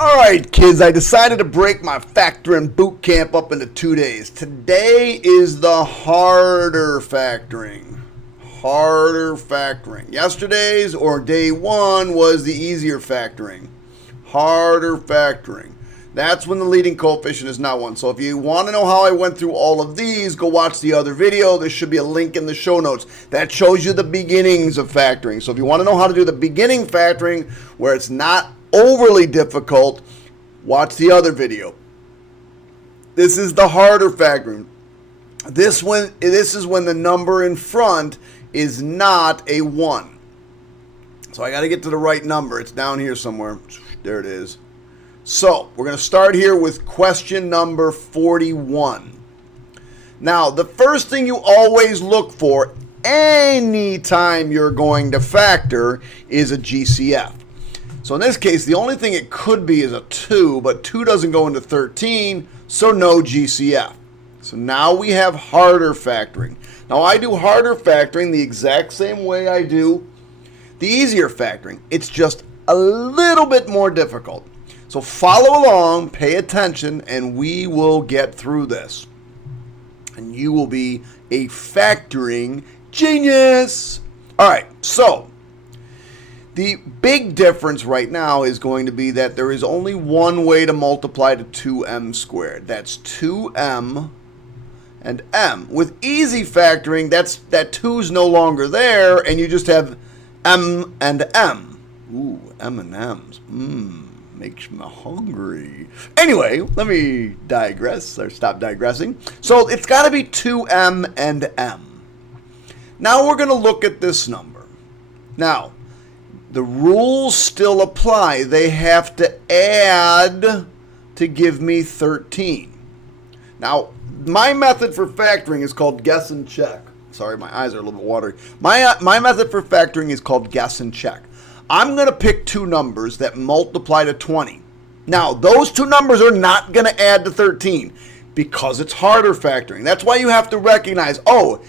Alright kids, I decided to break my factoring boot camp up into 2 days. Today is the harder factoring. Yesterday's or day one was the easier factoring. Harder factoring. That's when the leading coefficient is not 1. So if you want to know how I went through all of these, go watch the other video. There should be a link in the show notes. That shows you the beginnings of factoring. So if you want to know how to do the beginning factoring where it's not overly difficult, watch the other video. This is the harder factoring. This is when the number in front is not a 1. So I got to get to the right number. It's down here somewhere. There it is. So we're going to start here with question number 41. Now, the first thing you always look for anytime you're going to factor is a GCF. So in this case, the only thing it could be is a 2, but 2 doesn't go into 13, so no GCF. So now we have harder factoring. Now I do harder factoring the exact same way I do the easier factoring. It's just a little bit more difficult. So follow along, pay attention, and we will get through this. And you will be a factoring genius. All right, so the big difference right now is going to be that there is only one way to multiply to 2m squared. That's 2m and m. With easy factoring, that 2's no longer there, and you just have m and m. Ooh, M&M's. Makes me hungry. Anyway, let me digress, or stop digressing. So it's got to be 2m and m. Now we're going to look at this number. Now, the rules still apply. They have to add to give me 13. Now, my method for factoring is called guess and check. Sorry, my eyes are a little bit watery. My method for factoring is called guess and check. I'm going to pick two numbers that multiply to 20. Now, those two numbers are not going to add to 13 because it's harder factoring. That's why you have to recognize, oh,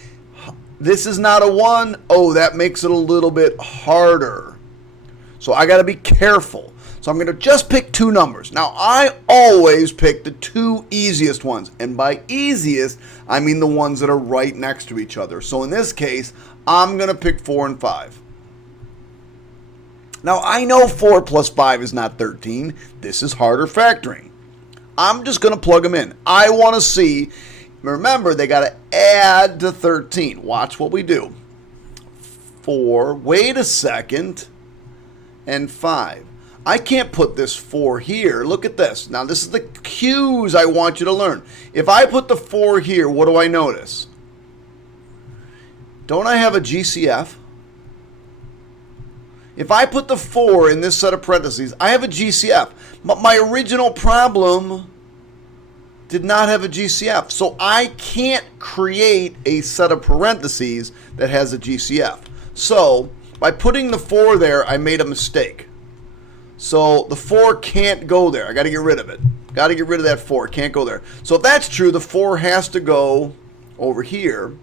this is not a 1. Oh, that makes it a little bit harder. So I got to be careful. So I'm going to just pick two numbers. Now, I always pick the two easiest ones. And by easiest, I mean the ones that are right next to each other. So in this case, I'm going to pick 4 and 5. Now, I know 4 plus 5 is not 13. This is harder factoring. I'm just going to plug them in. I want to see, remember, they got to add to 13. Watch what we do. 4, wait a second, and 5. I can't put this 4 here. Look at this. Now, this is the cues I want you to learn. If I put the 4 here, what do I notice? Don't I have a GCF? If I put the 4 in this set of parentheses, I have a GCF. But my original problem did not have a GCF. So I can't create a set of parentheses that has a GCF. So by putting the 4 there, I made a mistake. So the 4 can't go there. I got to get rid of it. Got to get rid of that 4. It can't go there. So if that's true, the 4 has to go over here.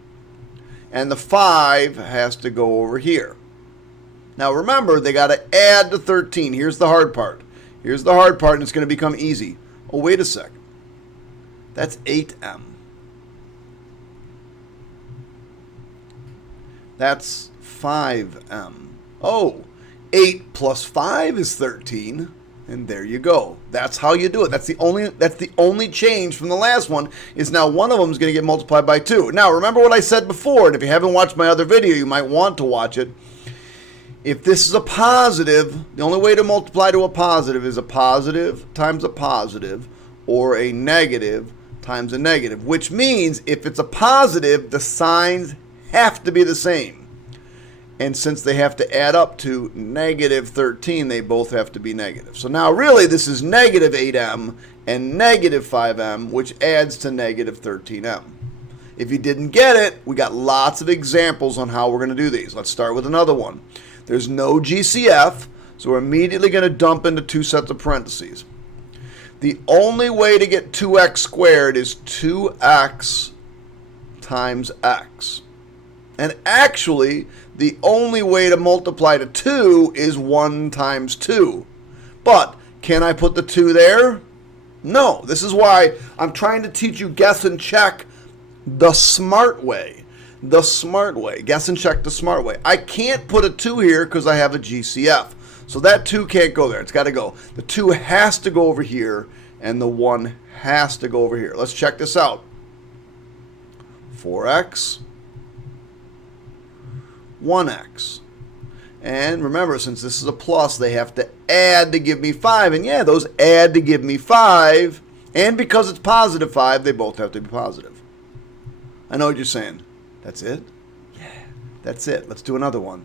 And the 5 has to go over here. Now remember, they got to add to 13. Here's the hard part. Here's the hard part, and it's going to become easy. Oh, wait a second. That's 8m. That's 5m. Oh, 8 plus 5 is 13. And there you go. That's how you do it. That's the only change from the last one, is now one of them is going to get multiplied by 2. Now, remember what I said before, and if you haven't watched my other video, you might want to watch it. If this is a positive, the only way to multiply to a positive is a positive times a positive, or a negative times a negative, which means if it's a positive, the signs have to be the same. And since they have to add up to negative 13, they both have to be negative. So now really this is negative 8m and negative 5m, which adds to negative 13m. If you didn't get it, we got lots of examples on how we're going to do these. Let's start with another one. There's no GCF, so we're immediately going to dump into two sets of parentheses. The only way to get 2x squared is 2x times x. And actually, the only way to multiply to 2 is 1 times 2. But Can I put the 2 there? No. This is why I'm trying to teach you guess and check the smart way. The smart way. Guess and check the smart way. I can't put a 2 here because I have a GCF. So that 2 can't go there. It's got to go. The 2 has to go over here, and the 1 has to go over here. Let's check this out. 4x, 1x. And remember, since this is a plus, they have to add to give me 5. And yeah, those add to give me 5. And because it's positive 5, they both have to be positive. I know what you're saying. That's it? Yeah, that's it. Let's do another one.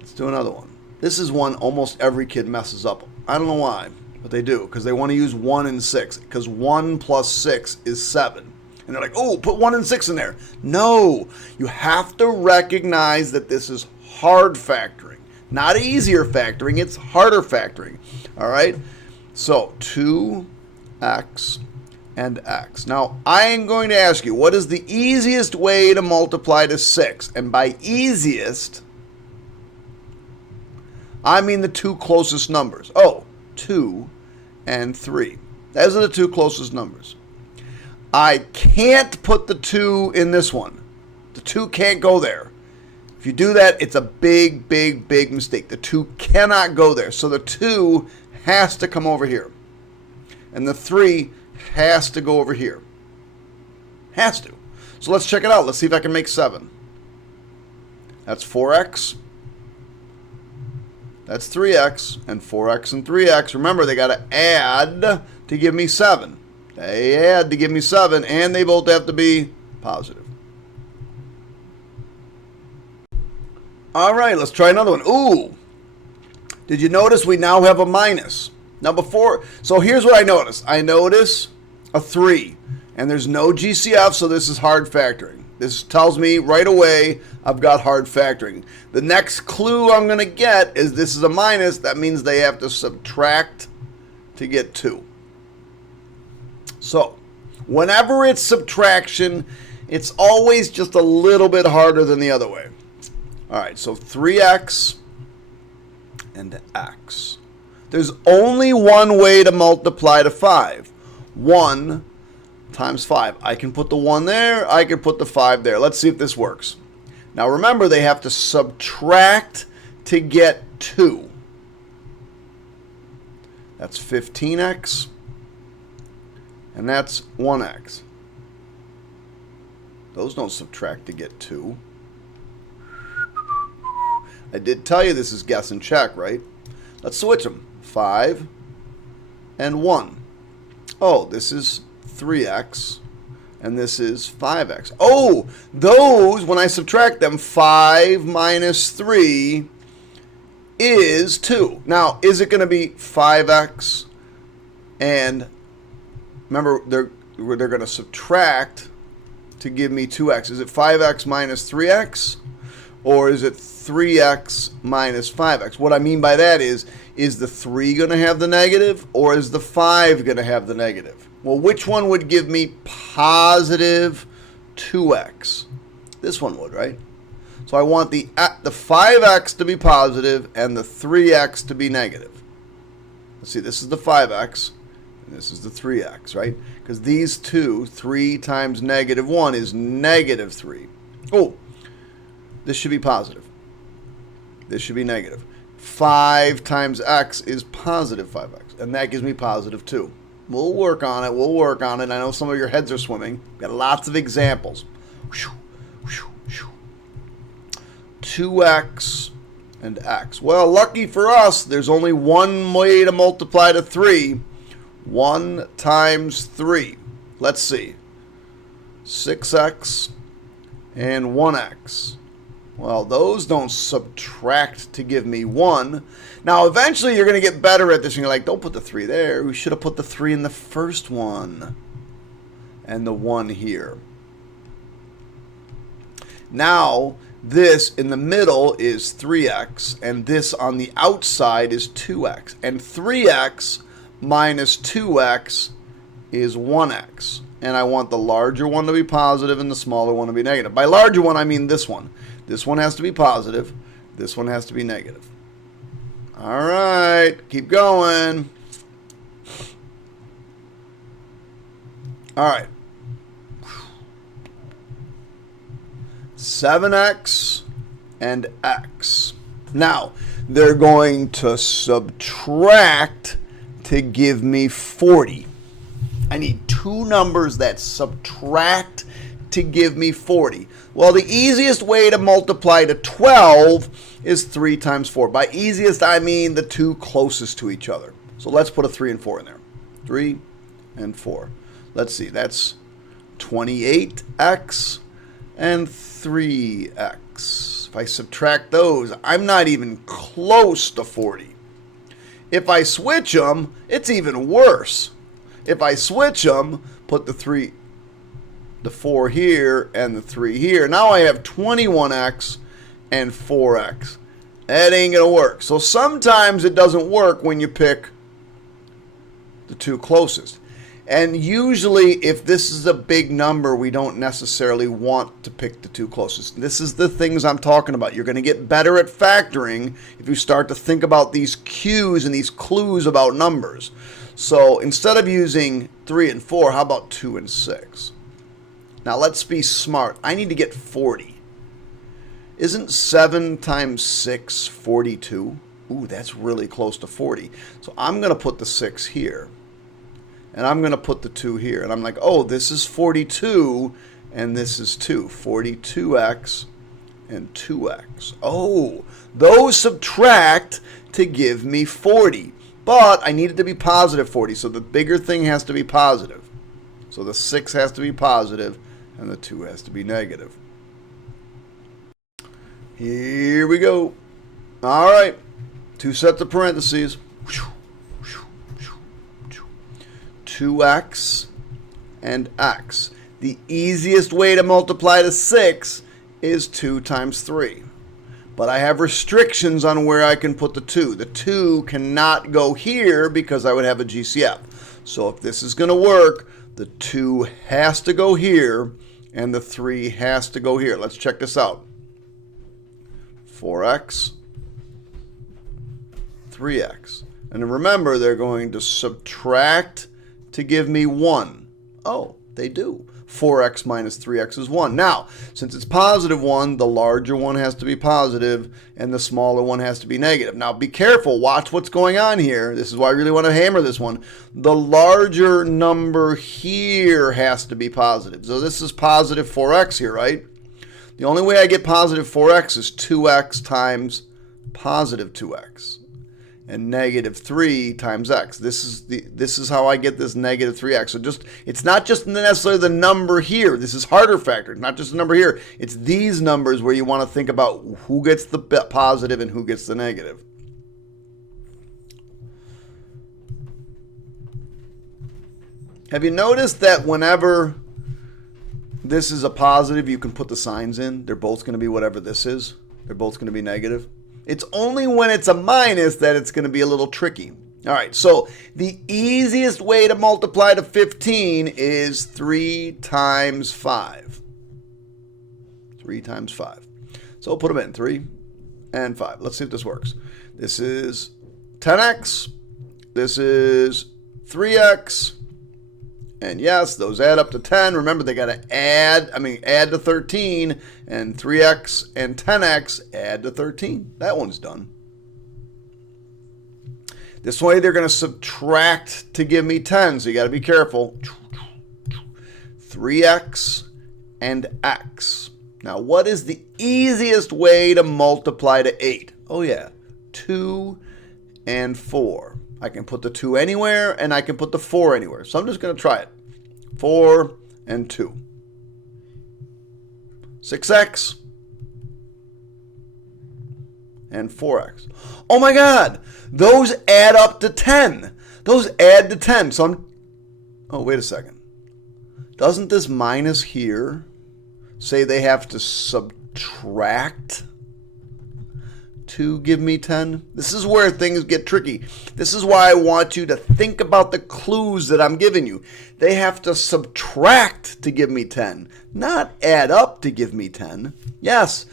Let's do another one. This is one almost every kid messes up. I don't know why, but they do. Because they want to use 1 and 6. Because 1 plus 6 is 7. And they're like, oh, put 1 and 6 in there. No, you have to recognize that this is hard factoring. Not easier factoring, it's harder factoring. All right? So 2x and x. Now, I am going to ask you, what is the easiest way to multiply to 6? And by easiest, I mean the 2 closest numbers. Oh, 2 and 3. Those are the 2 closest numbers. I can't put the 2 in this one. The 2 can't go there. If you do that, it's a big, big, big mistake. The 2 cannot go there. So the 2 has to come over here. And the 3 has to go over here. Has to. So let's check it out. Let's see if I can make 7. That's 4x. That's 3x. And 4x and 3x. Remember, they got to add to give me 7. They add to give me 7, and they both have to be positive. All right, let's try another one. Ooh, did you notice we now have a minus? Now before, so here's what I notice. I notice a 3, and there's no GCF, so this is hard factoring. This tells me right away I've got hard factoring. The next clue I'm going to get is this is a minus. That means they have to subtract to get 2. So, whenever it's subtraction, it's always just a little bit harder than the other way. All right, so 3x and x. There's only one way to multiply to 5. 1 times 5. I can put the 1 there. I can put the 5 there. Let's see if this works. Now, remember, they have to subtract to get 2. That's 15x. And that's 1x. Those don't subtract to get 2. I did tell you this is guess and check, right? Let's switch them. 5 and 1. Oh, this is 3x. And this is 5x. Oh, those, when I subtract them, 5 minus 3 is 2. Now, is it going to be 5x and... Remember, they're going to subtract to give me 2x. Is it 5x minus 3x? Or is it 3x minus 5x? What I mean by that is the 3 going to have the negative? Or is the 5 going to have the negative? Well, which one would give me positive 2x? This one would, right? So I want the 5x to be positive and the 3x to be negative. Let's see, this is the 5x. This is the 3x, right? Because these two, 3 times negative 1 is negative 3. Oh, this should be positive. This should be negative. 5 times x is positive 5x. And that gives me positive 2. We'll work on it. We'll work on it. I know some of your heads are swimming. Got lots of examples. 2x and x. Well, lucky for us, there's only one way to multiply to 3. 1 times 3. Let's see. 6x and 1x. Well, those don't subtract to give me 1. Now, eventually you're going to get better at this. And you're like, don't put the 3 there. We should have put the 3 in the first one. And the 1 here. Now, this in the middle is 3x. And this on the outside is 2x. And 3x minus 2x is 1x. And I want the larger one to be positive and the smaller one to be negative. By larger one, I mean this one. This one has to be positive. This one has to be negative. All right, keep going. All right. 7x and x. Now, they're going to subtract to give me 40. I need two numbers that subtract to give me 40. Well, the easiest way to multiply to 12 is 3 times 4. By easiest, I mean the two closest to each other. So let's put a 3 and 4 in there. 3 and 4. Let's see, that's 28x and 3x. If I subtract those, I'm not even close to 40. If I switch them, it's even worse. If I switch them, put the 4 here and the 3 here. Now I have 21x and 4x. That ain't going to work. So sometimes it doesn't work when you pick the two closest. And usually if this is a big number, we don't necessarily want to pick the two closest. This is the things I'm talking about. You're going to get better at factoring if you start to think about these cues and these clues about numbers. So instead of using 3 and 4, how about 2 and 6? Now let's be smart. I need to get 40. Isn't 7 times 6 42? Ooh, that's really close to 40. So I'm going to put the 6 here. And I'm going to put the 2 here. And I'm like, oh, this is 42 and this is 2. 42x and 2x. Oh, those subtract to give me 40. But I need it to be positive 40. So the bigger thing has to be positive. So the 6 has to be positive and the 2 has to be negative. Here we go. All right. 2 sets of parentheses. 2x and x. The easiest way to multiply to 6 is 2 times 3. But I have restrictions on where I can put the 2. The 2 cannot go here because I would have a GCF. So if this is going to work, the 2 has to go here and the 3 has to go here. Let's check this out. 4x, 3x. And remember, they're going to subtract to give me 1. Oh, they do. 4x minus 3x is 1. Now, since it's positive 1, the larger one has to be positive and the smaller one has to be negative. Now, be careful. Watch what's going on here. This is why I really want to hammer this one. The larger number here has to be positive. So this is positive 4x here, right? The only way I get positive 4x is 2x times positive 2x. And negative 3 times x. This is how I get this negative 3x. So it's not just necessarily the number here. This is harder factor. It's not just the number here. It's these numbers where you want to think about who gets the positive and who gets the negative. Have you noticed that whenever this is a positive, you can put the signs in? They're both going to be whatever this is. They're both going to be negative. It's only when it's a minus that it's going to be a little tricky. All right, so the easiest way to multiply to 15 is 3 times 5. 3 times 5. So we'll put them in, 3 and 5. Let's see if this works. This is 10x. This is 3x. And yes, those add up to 10. Remember, they got to add to 13. And 3x and 10x add to 13. That one's done. This way, they're going to subtract to give me 10. So you got to be careful. 3x and x. Now, what is the easiest way to multiply to 8? Oh, yeah. 2 and 4. I can put the 2 anywhere, and I can put the 4 anywhere. So I'm just going to try it. 4 and 2. 6x and 4x. Oh my God! Those add up to 10. Those add to 10. So oh, wait a second. Doesn't this minus here say they have to subtract to give me 10. This is where things get tricky. This is why I want you to think about the clues that I'm giving you. They have to subtract to give me 10, not add up to give me 10. Yes,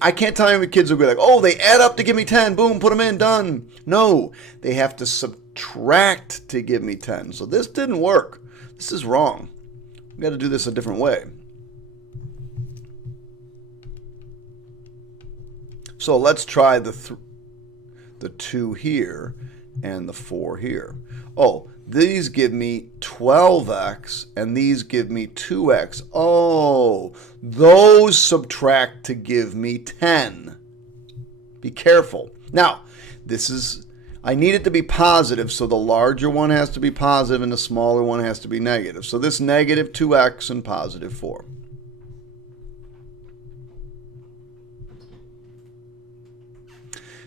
I can't tell you how many kids will be like, oh, they add up to give me 10. Boom, put them in, done. No, they have to subtract to give me 10. So this didn't work. This is wrong. We've got to do this a different way. So let's try the 2 here and the 4 here. Oh, these give me 12x and these give me 2x. Oh, those subtract to give me 10. Be careful. Now, I need it to be positive, so the larger one has to be positive and the smaller one has to be negative. So this negative 2x and positive 4.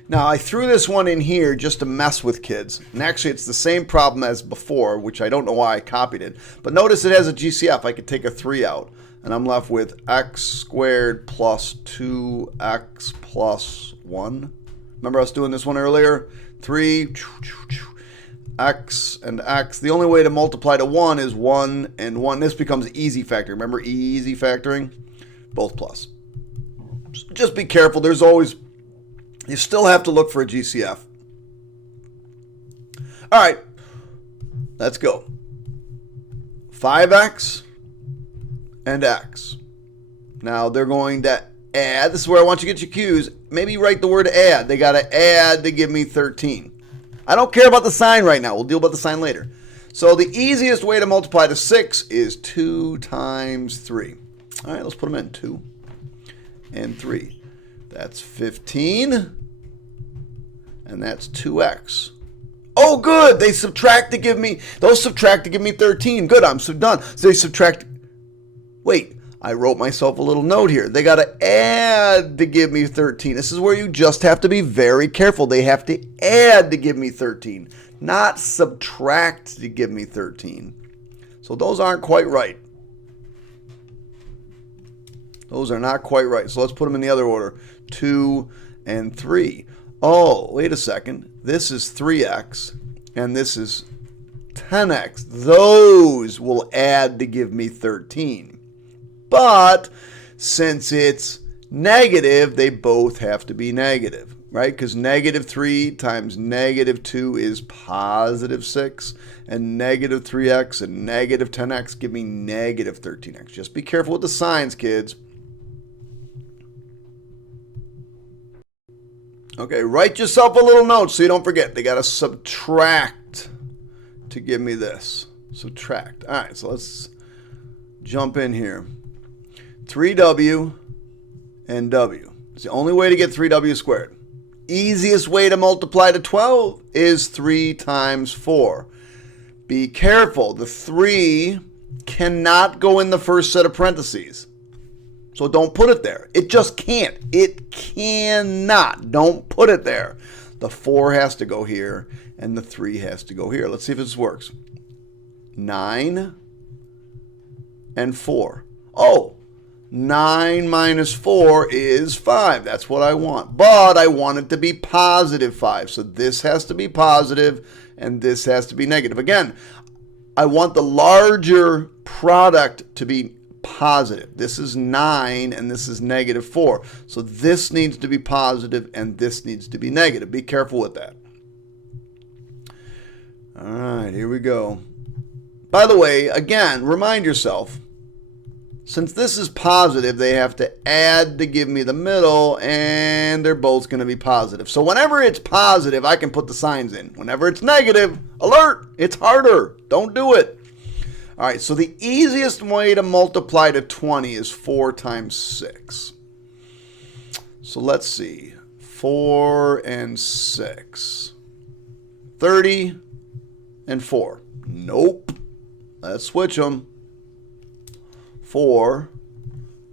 Now, I threw this one in here just to mess with kids. And actually, it's the same problem as before, which I don't know why I copied it. But notice it has a GCF. I could take a 3 out. And I'm left with x squared plus 2x plus 1. Remember I was doing this one earlier? 3, x and x. The only way to multiply to 1 is 1 and 1. This becomes easy factoring. Remember easy factoring? Both plus. Just be careful. There's always... You still have to look for a GCF. All right, let's go. 5x and x. Now they're going to add. This is where I want you to get your cues. Maybe write the word add. They got to add to give me 13. I don't care about the sign right now. We'll deal about the sign later. So the easiest way to multiply to 6 is 2 times 3. All right, let's put them in. 2 and 3. That's 15, and that's 2x. Oh, good. They subtract to give me, those subtract to give me 13. Good, I'm so done. So they subtract. Wait, I wrote myself a little note here. They got to add to give me 13. This is where you just have to be very careful. They have to add to give me 13, not subtract to give me 13. So those aren't quite right. Those are not quite right. So let's put them in the other order. 2 and 3. Oh, wait a second. This is 3x and this is 10x. Those will add to give me 13. But since it's negative, they both have to be negative, right? Because negative 3 times negative 2 is positive 6. And negative 3x and negative 10x give me negative 13x. Just be careful with the signs, kids. Okay, write yourself a little note so you don't forget. They got to subtract to give me this. Subtract. All right, so let's jump in here. 3w and w. It's the only way to get 3w squared. Easiest way to multiply to 12 is 3 times 4. Be careful. The 3 cannot go in the first set of parentheses. So don't put it there. It just can't. It cannot. Don't put it there. The 4 has to go here, and the 3 has to go here. Let's see if this works. 9 and 4. Oh, 9 minus 4 is 5. That's what I want. But I want it to be positive 5. So this has to be positive, and this has to be negative. Again, I want the larger product to be positive. This is 9 and this is negative 4. So this needs to be positive and this needs to be negative. Be careful with that. All right, here we go. By the way, again, remind yourself, since this is positive, they have to add to give me the middle, and they're both going to be positive. So whenever it's positive, I can put the signs in. Whenever it's negative, alert, it's harder. Don't do it. All right, so the easiest way to multiply to 20 is 4 times 6. So let's see. 4 and 6. 30 and 4. Nope. Let's switch them. 4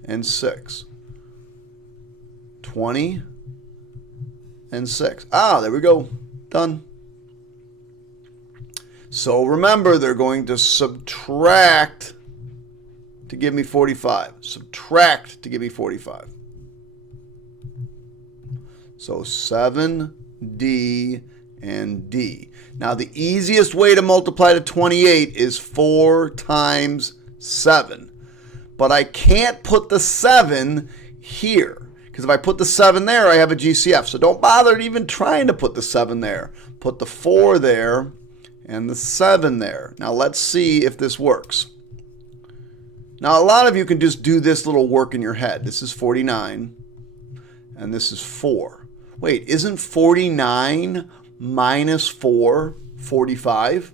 and 6. 20 and 6. Ah, there we go. Done. So remember, they're going to subtract to give me 45. Subtract to give me 45. So 7D and D. Now the easiest way to multiply to 28 is 4 times 7. But I can't put the 7 here. Because if I put the 7 there, I have a GCF. So don't bother even trying to put the 7 there. Put the 4 there and the 7 there. Now let's see if this works. Now a lot of you can just do this little work in your head. This is 49 and this is 4. Wait, isn't 49 minus 4 45?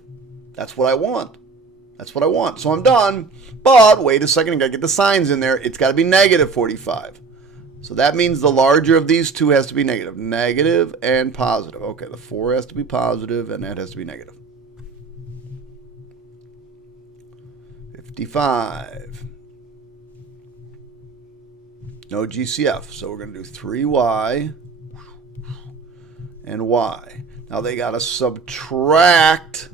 That's what I want. That's what I want. So I'm done. But wait a second, I gotta get the signs in there. It's gotta be negative 45. So that means the larger of these two has to be negative. Negative and positive. Okay, the 4 has to be positive and that has to be negative. 55. No GCF. So we're going to do 3y and y. Now they got to subtract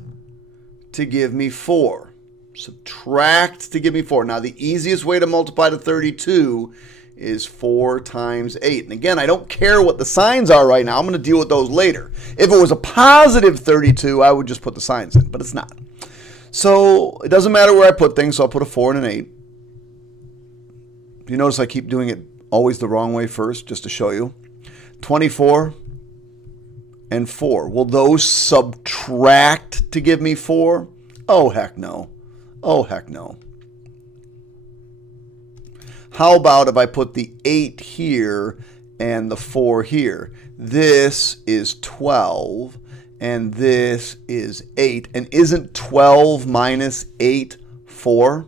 to give me 4. Subtract to give me 4. Now the easiest way to multiply to 32 is 4 times 8. And again, I don't care what the signs are right now. I'm going to deal with those later. If it was a positive 32, I would just put the signs in, but it's not. So it doesn't matter where I put things, so I'll put a 4 and an 8. You notice I keep doing it always the wrong way first, just to show you. 24 and 4. Will those subtract to give me 4? Oh, heck no. Oh, heck no. How about if I put the 8 here and the 4 here? This is 12 and this is 8. And isn't 12 minus 8 4?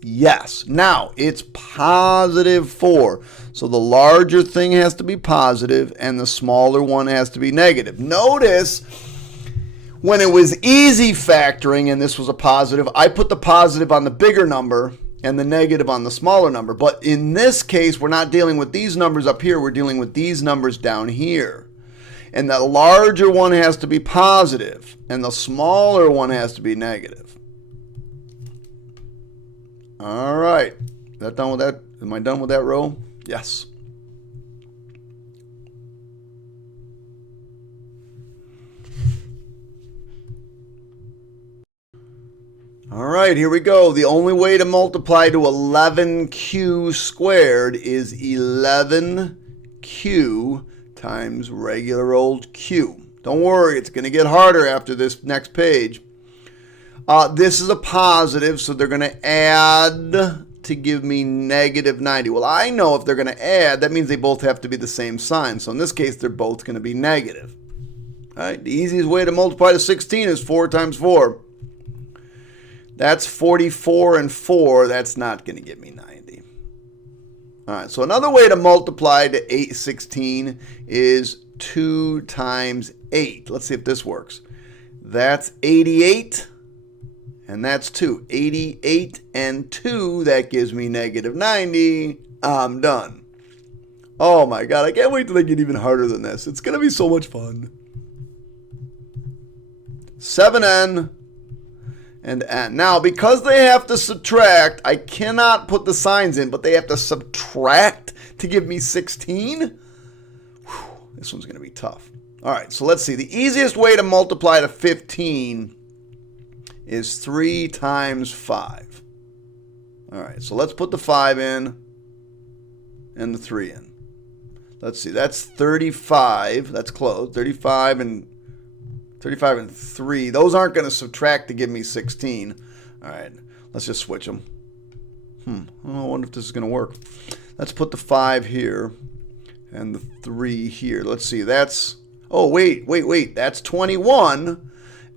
Yes. Now, it's positive 4. So the larger thing has to be positive and the smaller one has to be negative. Notice when it was easy factoring and this was a positive, I put the positive on the bigger number and the negative on the smaller number. But in this case, we're not dealing with these numbers up here. We're dealing with these numbers down here. And the larger one has to be positive and the smaller one has to be negative. All right. Is that done with that? Am I done with that row? Yes. All right, here we go. The only way to multiply to 11q squared is 11q times regular old q. Don't worry, it's going to get harder after this next page. This is a positive, so they're going to add to give me negative 90. Well, I know if they're going to add, that means they both have to be the same sign. So in this case, they're both going to be negative. All right, the easiest way to multiply to 16 is 4 times 4. That's 44 and 4. That's not going to give me 90. All right, so another way to multiply to 816 is 2 times 8. Let's see if this works. That's 88, and that's 2. 88 and 2, that gives me negative 90. I'm done. Oh my God, I can't wait till they get even harder than this. It's going to be so much fun. 7n. And n. Now, because they have to subtract, I cannot put the signs in, but they have to subtract to give me 16. Whew, this one's going to be tough. All right, so let's see. The easiest way to multiply to 15 is 3 times 5. All right, so let's put the 5 in and the 3 in. Let's see. That's 35. That's close. 35 and 3. Those aren't going to subtract to give me 16. All right, let's just switch them. I wonder if this is going to work. Let's put the 5 here and the 3 here. Let's see. That's, oh, wait. That's 21,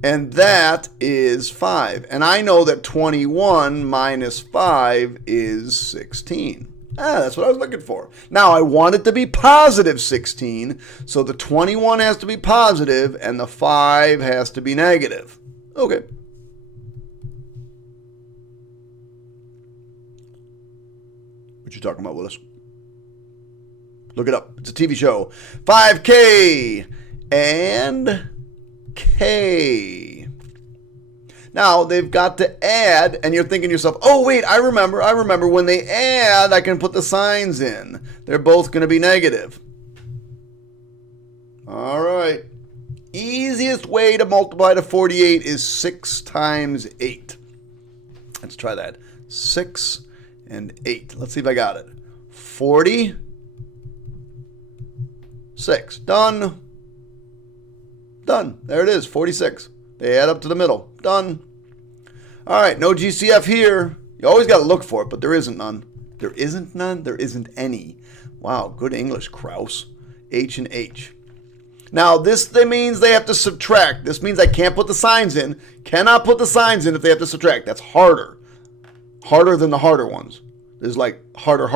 and that is 5. And I know that 21 minus 5 is 16. That's what I was looking for. Now, I want it to be positive 16, so the 21 has to be positive and the 5 has to be negative. Okay. What you talking about, Willis? Look it up. It's a TV show. 5K and K. Now, they've got to add, and you're thinking to yourself, oh, wait, I remember. When they add, I can put the signs in. They're both going to be negative. All right. Easiest way to multiply to 48 is 6 times 8. Let's try that. 6 and 8. Let's see if I got it. 46. Done. Done. There it is. 46. They add up to the middle. Done. All right. No GCF here. You always got to look for it, but there isn't none. There isn't none? There isn't any. Wow. Good English, Kraus. H and H. Now, this means they have to subtract. This means I can't put the signs in. Cannot put the signs in if they have to subtract. That's harder. Harder than the harder ones. There's like harder. I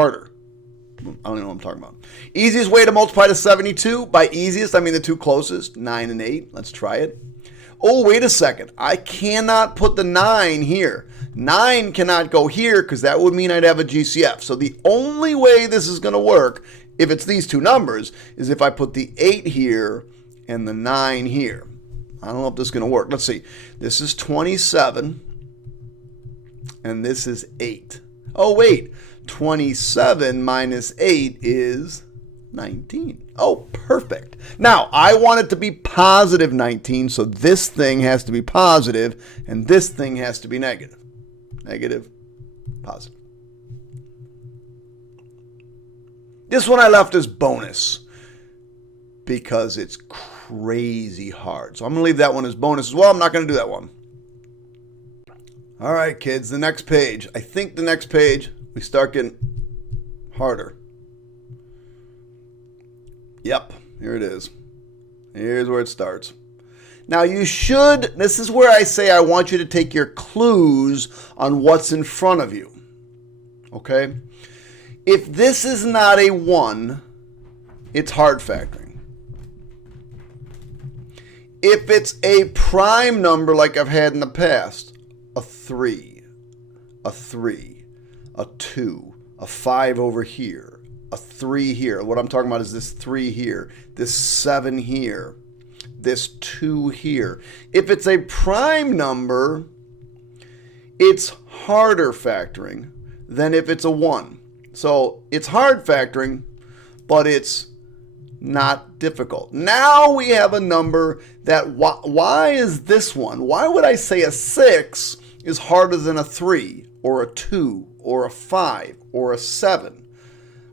don't even know what I'm talking about. Easiest way to multiply to 72. By easiest, I mean the two closest, 9 and 8. Let's try it. Oh, wait a second. I cannot put the 9 here. 9 cannot go here because that would mean I'd have a GCF. So the only way this is going to work, if it's these two numbers, is if I put the 8 here and the 9 here. I don't know if this is going to work. Let's see. This is 27 and this is 8. Oh, wait. 27 minus 8 is 19. Oh, perfect. Now, I want it to be positive 19, so this thing has to be positive, and this thing has to be negative. Negative, positive. This one I left as bonus because it's crazy hard. So I'm going to leave that one as bonus as well. I'm not going to do that one. All right, kids, the next page. I think the next page, we start getting harder. Yep, here it is. Here's where it starts. Now you should, this is where I say I want you to take your clues on what's in front of you. Okay? If this is not a 1, it's hard factoring. If it's a prime number like I've had in the past, a 3, a 2, a 5 over here, a 3 here. What I'm talking about is this 3 here, this 7 here, this 2 here. If it's a prime number, it's harder factoring than if it's a 1. So it's hard factoring, but it's not difficult. Now we have a number that, why is this one? Why would I say a 6 is harder than a 3 or a 2 or a 5 or a 7?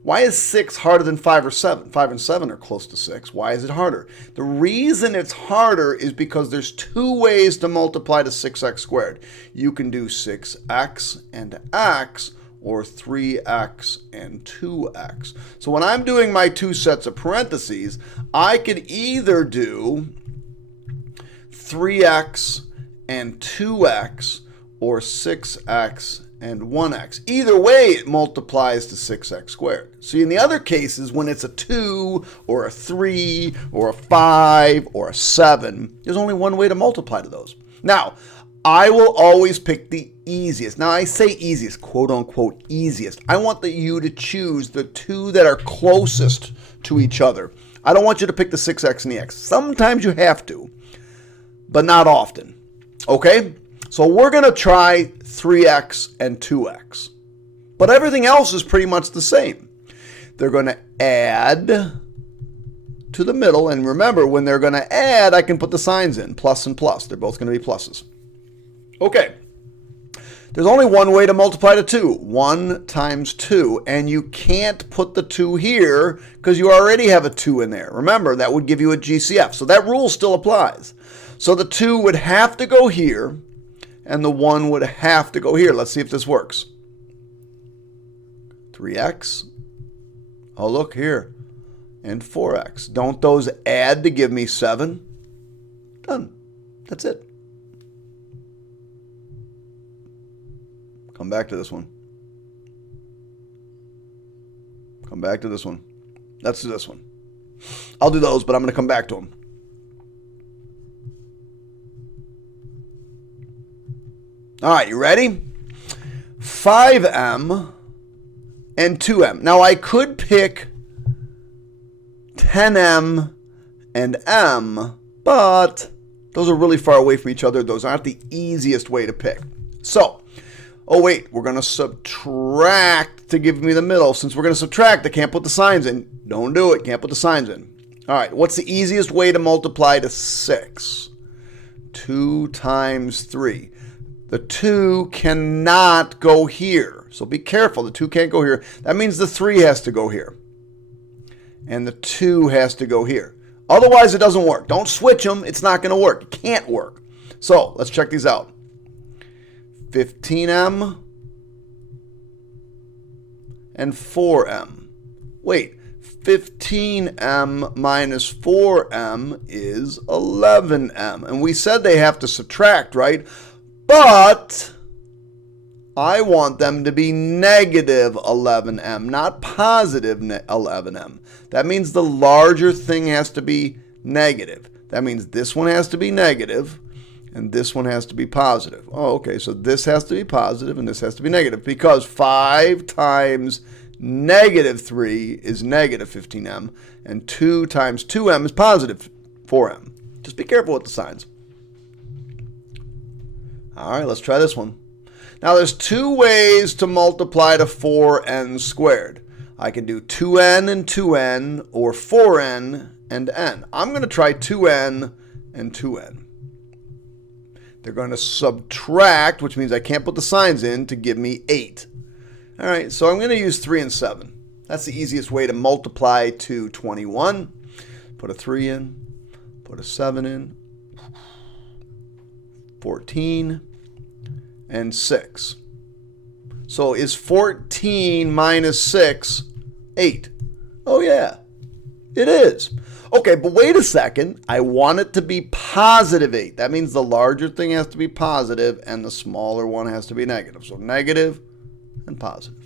Why is 6 harder than 5 or 7? 5 and 7 are close to 6. Why is it harder? The reason it's harder is because there's two ways to multiply to 6x squared. You can do 6x and x, or 3x and 2x. So when I'm doing my two sets of parentheses, I could either do 3x and 2x, or 6x and 1x. Either way, it multiplies to 6x squared. See, in the other cases, when it's a 2 or a 3 or a 5 or a 7, there's only one way to multiply to those. Now, I will always pick the easiest. Now, I say easiest, quote unquote easiest. I want you to choose the two that are closest to each other. I don't want you to pick the 6x and the x. Sometimes you have to, but not often. Okay? So we're going to try 3x and 2x. But everything else is pretty much the same. They're going to add to the middle. And remember, when they're going to add, I can put the signs in, plus and plus. They're both going to be pluses. Okay. There's only one way to multiply to 2. 1 times 2. And you can't put the 2 here because you already have a 2 in there. Remember, that would give you a GCF. So that rule still applies. So the 2 would have to go here. And the 1 would have to go here. Let's see if this works. 3x. Oh, look here. And 4x. Don't those add to give me 7? Done. That's it. Come back to this one. Come back to this one. Let's do this one. I'll do those, but I'm going to come back to them. All right, you ready? 5m and 2m. Now, I could pick 10m and m, but those are really far away from each other. Those aren't the easiest way to pick. So, oh wait, we're going to subtract to give me the middle. Since we're going to subtract, I can't put the signs in. Don't do it. Can't put the signs in. All right, what's the easiest way to multiply to 6? 2 times 3. The 2 cannot go here. So be careful. The 2 can't go here. That means the 3 has to go here. And the 2 has to go here. Otherwise, it doesn't work. Don't switch them. It's not going to work. It can't work. So let's check these out. 15m and 4m. Wait, 15m minus 4m is 11m. And we said they have to subtract, right? But I want them to be negative 11m, not positive 11m. That means the larger thing has to be negative. That means this one has to be negative, and this one has to be positive. Oh, okay, so this has to be positive, and this has to be negative, because 5 times negative 3 is negative 15m, and 2 times 2m is positive 4m. Just be careful with the signs. All right, let's try this one. Now, there's 2 ways to multiply to 4n squared. I can do 2n and 2n, or 4n and n. I'm going to try 2n and 2n. They're going to subtract, which means I can't put the signs in, to give me 8. All right, so I'm going to use 3 and 7. That's the easiest way to multiply to 21. Put a 3 in, put a 7 in, 14, and 6. So is 14 minus 6 8? Oh, yeah, it is. Okay, but wait a second. I want it to be positive 8. That means the larger thing has to be positive and the smaller one has to be negative. So negative and positive.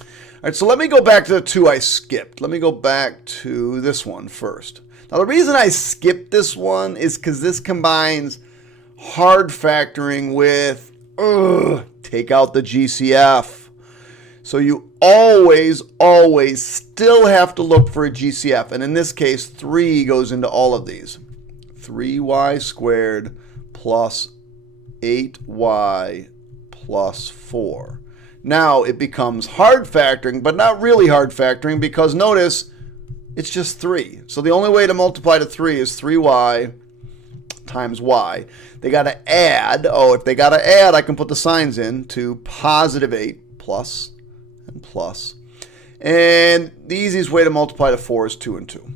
All right, so let me go back to the 2 I skipped. Let me go back to this one first. Now, the reason I skipped this one is because this combines hard factoring with take out the GCF. So you always still have to look for a GCF. And in this case, 3 goes into all of these. 3y squared plus 8y plus 4. Now it becomes hard factoring, but not really hard factoring, because notice it's just 3. So the only way to multiply to 3 is 3y times y. They got to add. Oh, if they got to add, I can put the signs in to positive 8 plus and plus. And the easiest way to multiply to 4 is 2 and 2.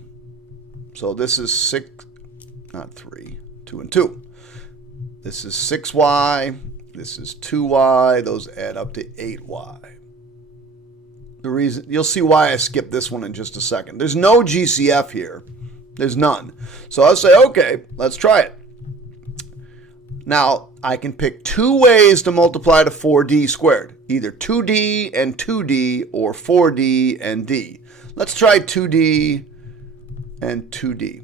So this is 6, not 3, 2 and 2. This is 6y. This is 2y. Those add up to 8y. The reason, you'll see why I skipped this one in just a second. There's no GCF here. There's none. So I'll say, okay, let's try it. Now, I can pick 2 ways to multiply to 4d squared. Either 2d and 2d or 4d and d. Let's try 2d and 2d.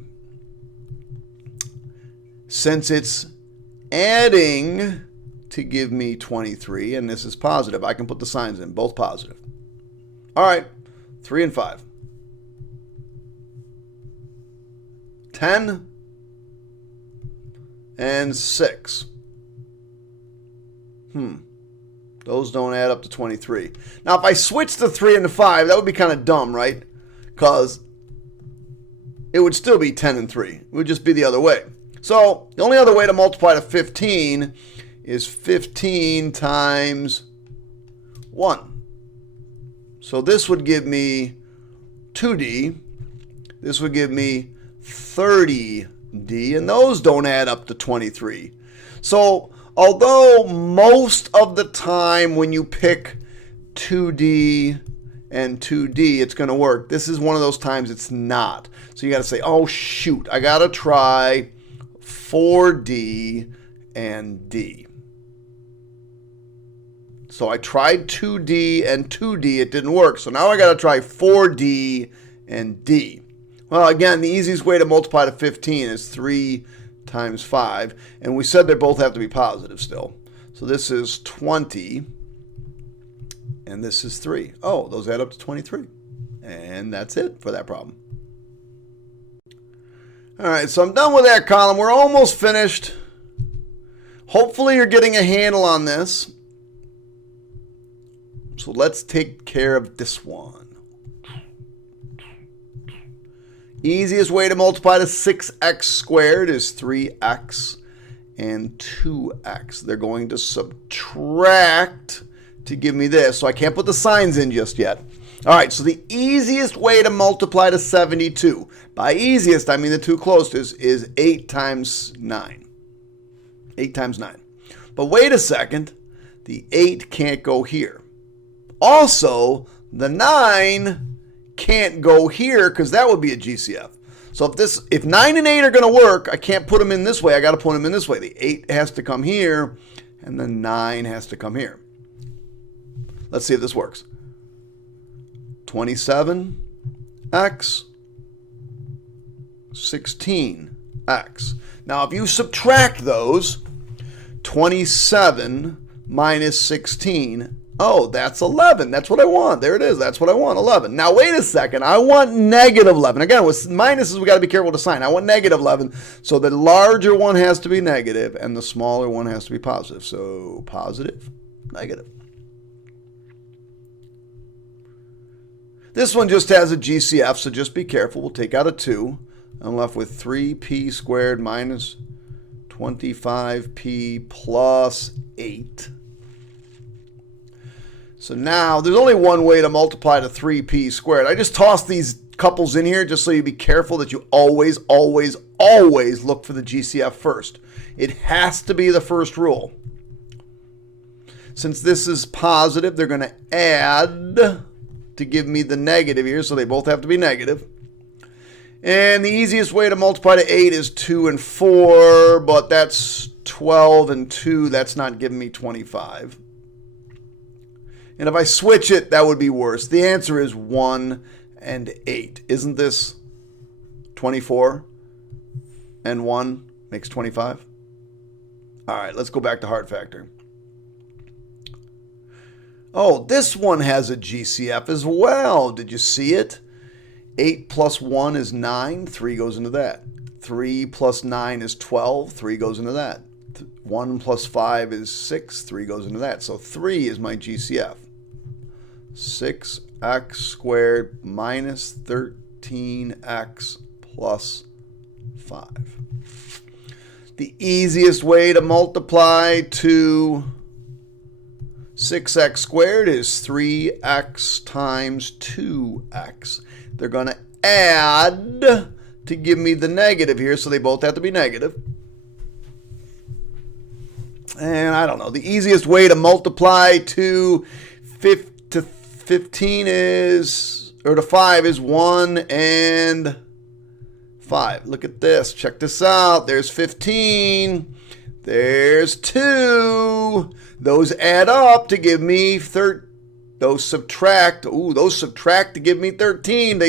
Since it's adding to give me 23, and this is positive, I can put the signs in, both positive. All right, 3 and 5. 10 and 6. Those don't add up to 23. Now, if I switch the 3 and the 5, that would be kind of dumb, right? Because it would still be 10 and 3. It would just be the other way. So the only other way to multiply to 15 is 15 times 1. So this would give me 2d. This would give me 30d, and those don't add up to 23. So although most of the time when you pick 2d and 2d, it's going to work, this is one of those times it's not. So you got to say, oh, shoot, I got to try 4d and d. So I tried 2d and 2d. It didn't work. So now I got to try 4d and d. Well, again, the easiest way to multiply to 15 is 3 times 5. And we said they both have to be positive still. So this is 20. And this is 3. Oh, those add up to 23. And that's it for that problem. All right, so I'm done with that column. We're almost finished. Hopefully you're getting a handle on this. So let's take care of this one. Easiest way to multiply to 6x squared is 3x and 2x. They're going to subtract to give me this, so I can't put the signs in just yet. All right, so the easiest way to multiply to 72, by easiest I mean the two closest, is 8 times 9. 8 times 9. But wait a second, the 8 can't go here. Also, the 9 can't go here because that would be a GCF. So if 9 and 8 are going to work, I can't put them in this way. I got to put them in this way. The 8 has to come here, and the 9 has to come here. Let's see if this works. 27x, 16x. Now, if you subtract those, 27 minus 16, oh, that's 11. That's what I want. There it is. That's what I want, 11. Now, wait a second. I want negative 11. Again, with minuses, we got to be careful to sign. I want negative 11. So the larger one has to be negative, and the smaller one has to be positive. So positive, negative. This one just has a GCF, so just be careful. We'll take out a 2. I'm left with 3p squared minus 25p plus 8. So now, there's only one way to multiply to 3p squared. I just tossed these couples in here just so you be careful that you always, always, always look for the GCF first. It has to be the first rule. Since this is positive, they're going to add to give me the negative here, so they both have to be negative. And the easiest way to multiply to 8 is 2 and 4, but that's 12 and 2. That's not giving me 25. And if I switch it, that would be worse. The answer is 1 and 8. Isn't this 24? And 1 makes 25? All right, let's go back to heart factor. Oh, this one has a GCF as well. Did you see it? 8 plus 1 is 9. 3 goes into that. 3 plus 9 is 12. 3 goes into that. 1 plus 5 is 6. 3 goes into that. So 3 is my GCF. 6x squared minus 13x plus 5. The easiest way to multiply to 6x squared is 3x times 2x. They're going to add to give me the negative here, so they both have to be negative. And I don't know. The easiest way to multiply to 15 is, or to 5 is 1 and 5. Look at this. Check this out. There's 15. There's 2. Those add up to give me 13. Those subtract. Ooh, those subtract to give me 13.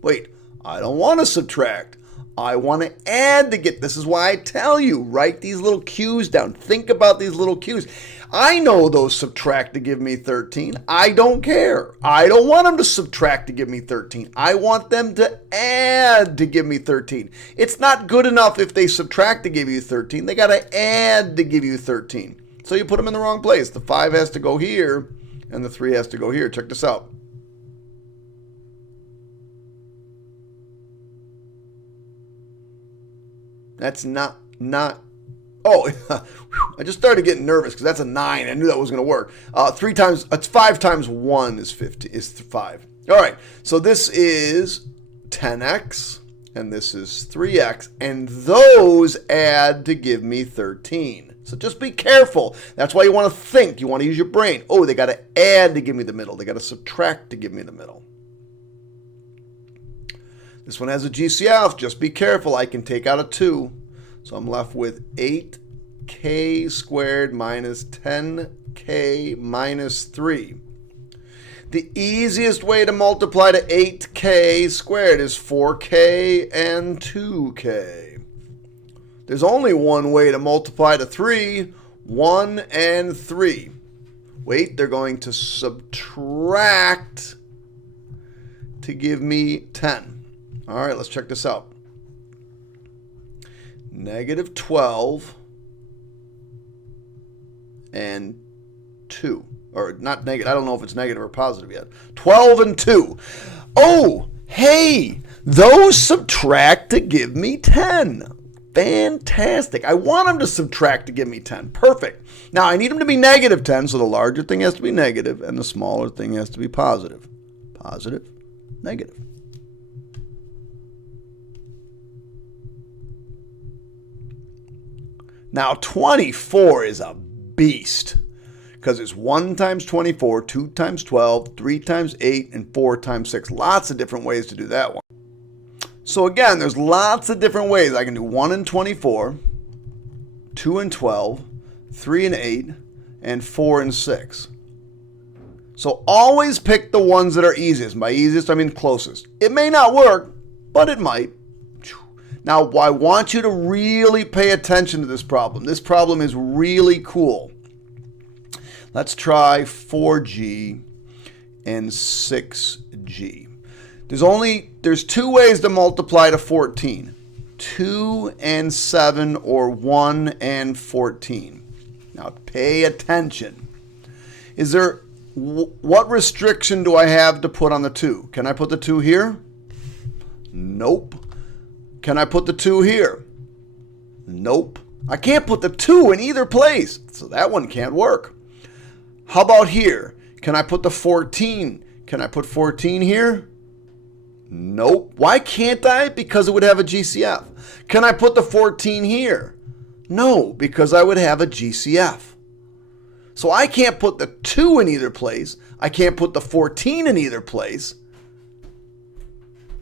Wait, I don't want to subtract. I want to add to get. This is why I tell you, write these little cues down. Think about these little cues. I know those subtract to give me 13. I don't care. I don't want them to subtract to give me 13. I want them to add to give me 13. It's not good enough if they subtract to give you 13. They got to add to give you 13. So you put them in the wrong place. The 5 has to go here, and the 3 has to go here. Check this out. That's not. Oh, I just started getting nervous because that's a 9. I knew that was going to work. 5 times 1 is 50. Is 5. All right. So this is 10x, and this is 3x, and those add to give me 13. So just be careful. That's why you want to think. You want to use your brain. Oh, they got to add to give me the middle. They got to subtract to give me the middle. This one has a GCF. Just be careful. I can take out a 2. So I'm left with 8k squared minus 10k minus 3. The easiest way to multiply to 8k squared is 4k and 2k. There's only one way to multiply to 3, 1 and 3. Wait, they're going to subtract to give me 10. All right, let's check this out. Negative 12 and 2. Or not negative. I don't know if it's negative or positive yet. 12 and 2. Oh, hey, Those subtract to give me 10. Fantastic. I want them to subtract to give me 10. Perfect. Now I need them to be negative 10, so the larger thing has to be negative and the smaller thing has to be positive. Positive, negative. Now 24 is a beast because it's 1 times 24, 2 times 12, 3 times 8, and 4 times 6. Lots of different ways to do that one. So again, there's lots of different ways. I can do 1 and 24, 2 and 12, 3 and 8, and 4 and 6. So always pick the ones that are easiest. By easiest, I mean closest. It may not work, but it might. Now, I want you to really pay attention to this problem. This problem is really cool. Let's try 4G and 6G. There's 2 ways to multiply to 14. 2 and 7 or 1 and 14. Now pay attention. What restriction do I have to put on the 2? Can I put the 2 here? Nope. Can I put the 2 here? Nope. I can't put the 2 in either place, so that one can't work. How about here? Can I put the 14? Can I put 14 here? Nope. Why can't I? Because it would have a GCF. Can I put the 14 here? No, because I would have a GCF. So I can't put the 2 in either place. I can't put the 14 in either place.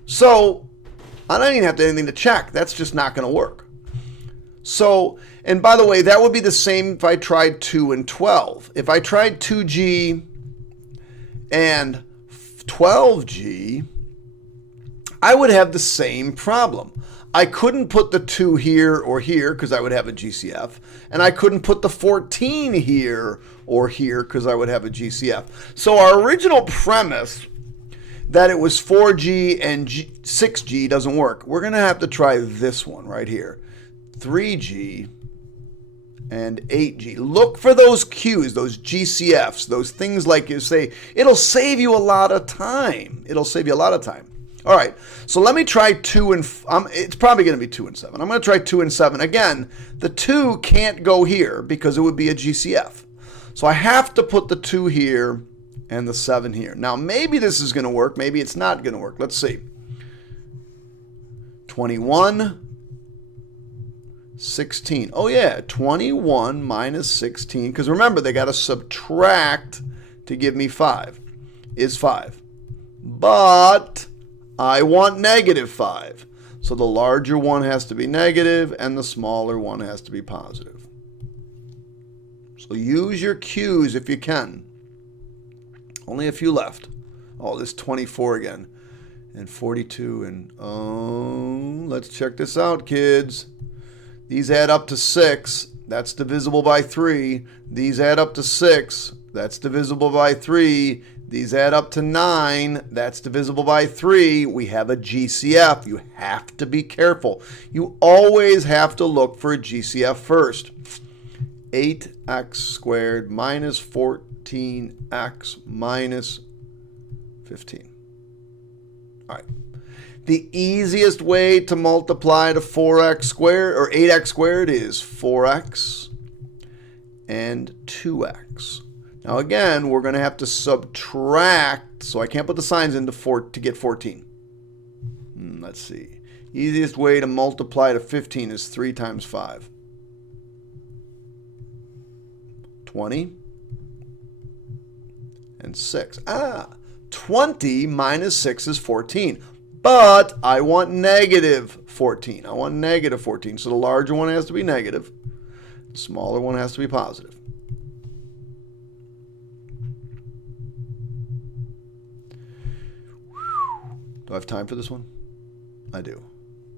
So I don't even have anything to check. That's just not going to work. So, and by the way, that would be the same if I tried 2 and 12. If I tried 2G and 12G, I would have the same problem. I couldn't put the 2 here or here because I would have a GCF. And I couldn't put the 14 here or here because I would have a GCF. So our original premise that it was 4G and 6G doesn't work. We're going to have to try this one right here. 3G and 8G. Look for those Q's, those GCFs, those things like you say. It'll save you a lot of time. It'll save you a lot of time. All right, so let me try 2 and, it's probably going to be 2 and 7. I'm going to try 2 and 7. Again, the 2 can't go here because it would be a GCF. So I have to put the 2 here and the 7 here. Now, maybe this is going to work. Maybe it's not going to work. Let's see. 21, 16. Oh, yeah, 21 minus 16. Because remember, they got to subtract to give me 5. Is 5. But I want negative 5. So the larger one has to be negative and the smaller one has to be positive. So use your Q's if you can. Only a few left. Oh, this 24 again. And 42 and, oh, let's check this out, kids. These add up to 6. That's divisible by 3. These add up to 6. That's divisible by 3. These add up to 9. That's divisible by 3. We have a GCF. You have to be careful. You always have to look for a GCF first. 8x squared minus 14x minus 15. All right. The easiest way to multiply to 4x squared or 8x squared is 4x and 2x. Now again, we're going to have to subtract, so I can't put the signs into 4 to get 14. Let's see. Easiest way to multiply to 15 is 3 times 5. 20 and 6. 20 minus 6 is 14. But I want negative 14. I want negative 14. So the larger one has to be negative. The smaller one has to be positive. Do I have time for this one? I do,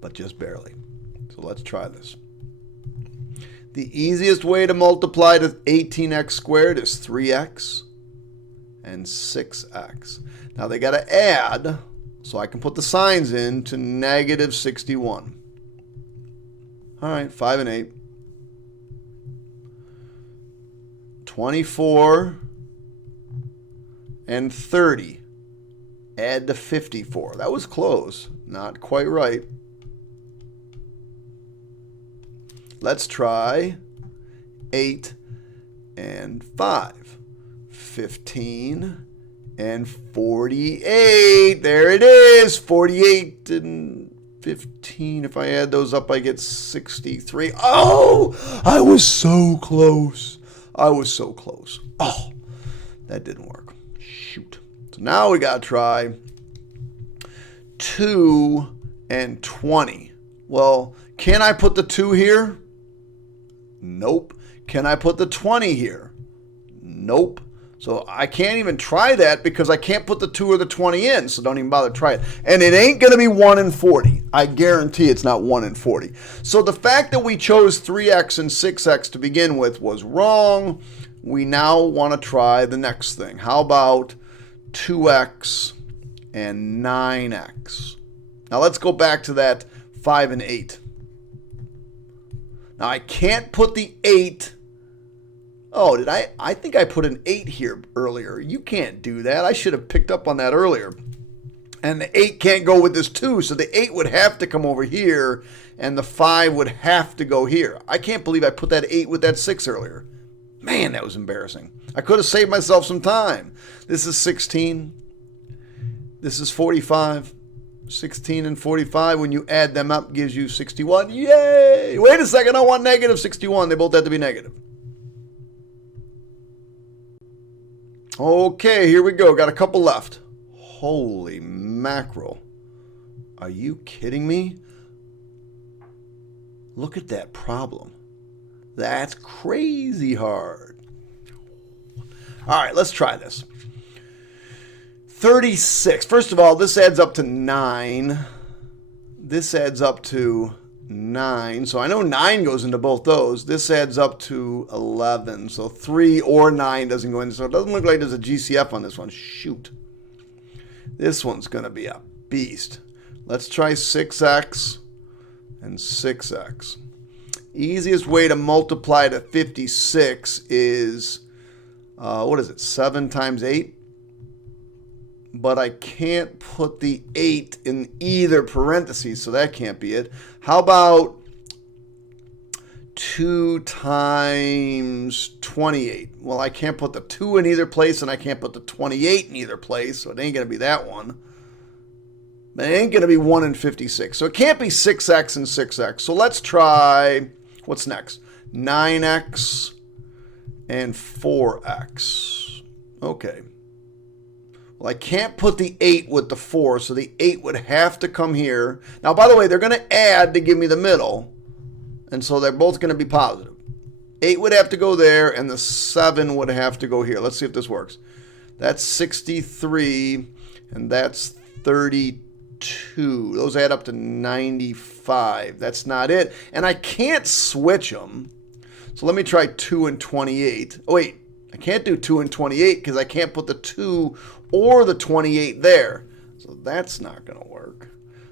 but just barely. So let's try this. The easiest way to multiply to 18x squared is 3x and 6x. Now they got to add, so I can put the signs in to negative 61. All right, 5 and 8. 24 and 30. Add to 54. That was close. Not quite right. Let's try 8 and 5. 15 and 48. There it is. 48 and 15. If I add those up, I get 63. Oh, I was so close. I was so close. Oh, that didn't work. Shoot. So now we got to try 2 and 20. Well, can I put the 2 here? Nope. Can I put the 20 here? Nope. So I can't even try that because I can't put the 2 or the 20 in, so don't even bother try it. And it ain't going to be 1 and 40. I guarantee it's not 1 and 40. So the fact that we chose 3x and 6x to begin with was wrong. We now want to try the next thing. How about 2x and 9x? Now let's go back to that 5 and 8. Now I can't put the 8. Oh, did I? I think I put an 8 here earlier. You can't do that. I should have picked up on that earlier. And the 8 can't go with this 2, so the 8 would have to come over here, and the 5 would have to go here. I can't believe I put that 8 with that 6 earlier. Man, that was embarrassing. I could have saved myself some time. This is 16. This is 45. 16 and 45, when you add them up, gives you 61. Yay! Wait a second, I want negative 61. They both have to be negative. Okay, here we go. Got a couple left. Holy mackerel. Are you kidding me? Look at that problem. That's crazy hard. All right, let's try this. 36. First of all, this adds up to 9. This adds up to 9. So I know 9 goes into both those. This adds up to 11. So 3 or 9 doesn't go in. So it doesn't look like there's a GCF on this one. Shoot. This one's going to be a beast. Let's try 6x and 6x. Easiest way to multiply to 56 is, what is it, 7 times 8? But I can't put the 8 in either parentheses, so that can't be it. How about 2 times 28? Well, I can't put the 2 in either place, and I can't put the 28 in either place, so it ain't going to be that one. But it ain't going to be 1 and 56. So it can't be 6x and 6x. So let's try, what's next? 9x and 4x. Okay. Well, I can't put the 8 with the 4, so the 8 would have to come here. Now, by the way, they're going to add to give me the middle, and so they're both going to be positive. 8 would have to go there, and the 7 would have to go here. Let's see if this works. That's 63, and that's 32. Those add up to 95. That's not it. And I can't switch them. So let me try 2 and 28. Oh, wait. I can't do 2 and 28 because I can't put the 2 or the 28 there. So that's not going to work.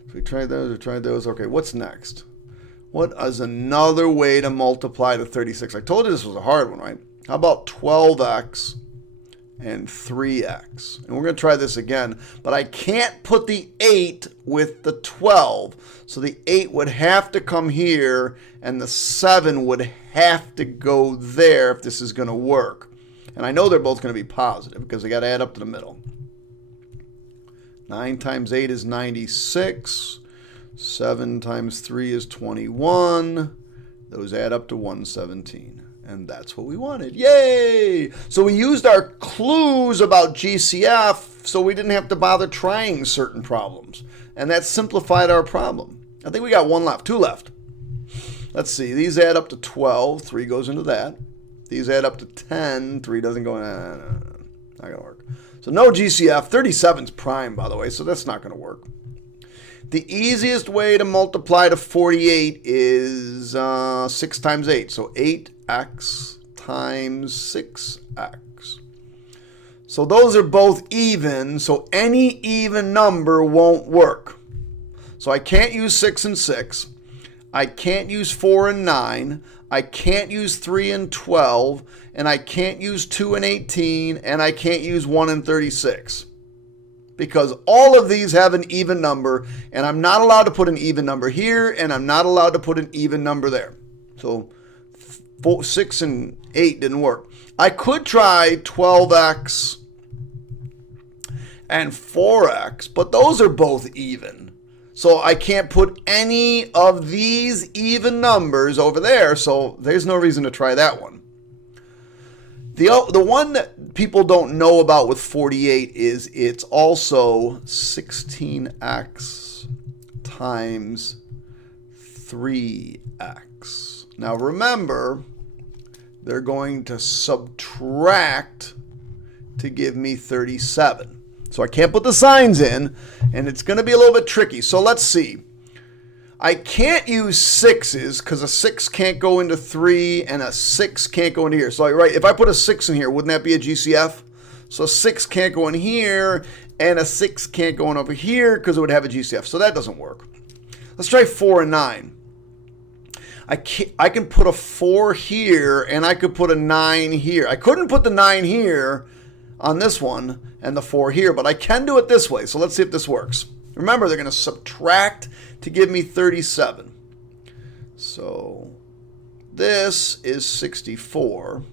So we tried those, we tried those. Okay, what's next? What is another way to multiply to 36? I told you this was a hard one, right? How about 12x and 3x? And we're going to try this again, but I can't put the 8 with the 12. So the 8 would have to come here, and the 7 would have to go there if this is going to work. And I know they're both going to be positive because they got to add up to the middle. 9 times 8 is 96. 7 times 3 is 21. Those add up to 117. And that's what we wanted. Yay! So we used our clues about GCF so we didn't have to bother trying certain problems. And that simplified our problem. I think we got 1 left, 2 left. Let's see. These add up to 12. 3 goes into that. These add up to 10. 3 doesn't go in. Not going to work. So no GCF. 37's prime, by the way, so that's not going to work. The easiest way to multiply to 48 is 6 times 8. So 8x times 6x. So those are both even, so any even number won't work. So I can't use 6 and 6. I can't use 4 and 9. I can't use 3 and 12. And I can't use 2 and 18. And I can't use 1 and 36. because all of these have an even number, and I'm not allowed to put an even number here, and I'm not allowed to put an even number there. So 6 and 8 didn't work. I could try 12x and 4x, but those are both even. So I can't put any of these even numbers over there, so there's no reason to try that one. The one that people don't know about with 48 is it's also 16x times 3x. Now remember, they're going to subtract to give me 37. So I can't put the signs in, and it's going to be a little bit tricky. So let's see. I can't use 6's because a 6 can't go into 3 and a 6 can't go into here. So right, if I put a 6 in here, wouldn't that be a GCF? So 6 can't go in here and a 6 can't go in over here because it would have a GCF. So that doesn't work. Let's try 4 and 9. I can put a 4 here and I could put a 9 here. I couldn't put the 9 here on this one and the 4 here, but I can do it this way. So let's see if this works. Remember, they're going to subtract to give me 37. So this is 64,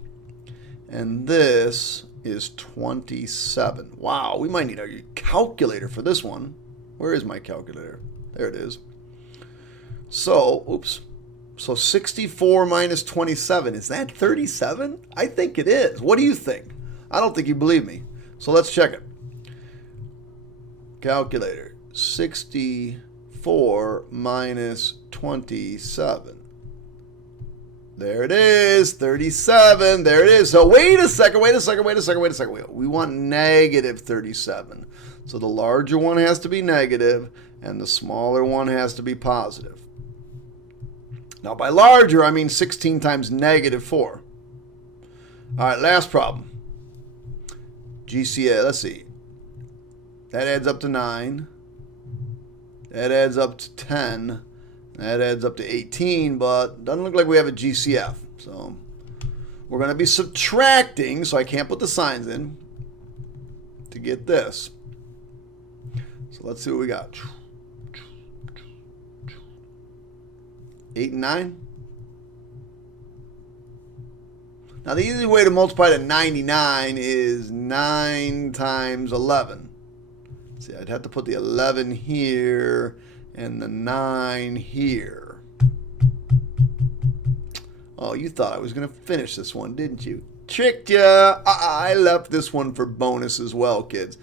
and this is 27. Wow, we might need a calculator for this one. Where is my calculator? There it is. So, oops. So 64 minus 27, is that 37? I think it is. What do you think? I don't think you believe me. So let's check it. Calculator. 64 minus 27. There it is, 37. There it is. So wait a second. We want negative 37. So the larger one has to be negative, and the smaller one has to be positive. Now by larger, I mean 16 times negative 4. All right, last problem. GCA, let's see. That adds up to 9. That adds up to 10. That adds up to 18, but doesn't look like we have a GCF. So we're going to be subtracting, so I can't put the signs in to get this. So let's see what we got. 8 and 9. Now the easy way to multiply to 99 is 9 times 11. See, I'd have to put the 11 here and the 9 here. Oh, you thought I was going to finish this one, didn't you? Tricked ya. I left this one for bonus as well, kids.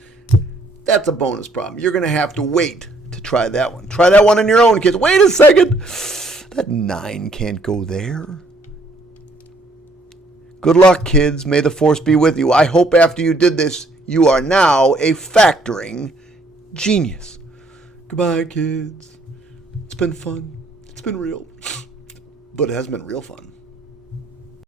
That's a bonus problem. You're going to have to wait to try that one. Try that one on your own, kids. Wait a second. That 9 can't go there. Good luck, kids. May the force be with you. I hope after you did this, you are now a factoring genius. Goodbye, kids. It's been fun. It's been real. But it has been real fun.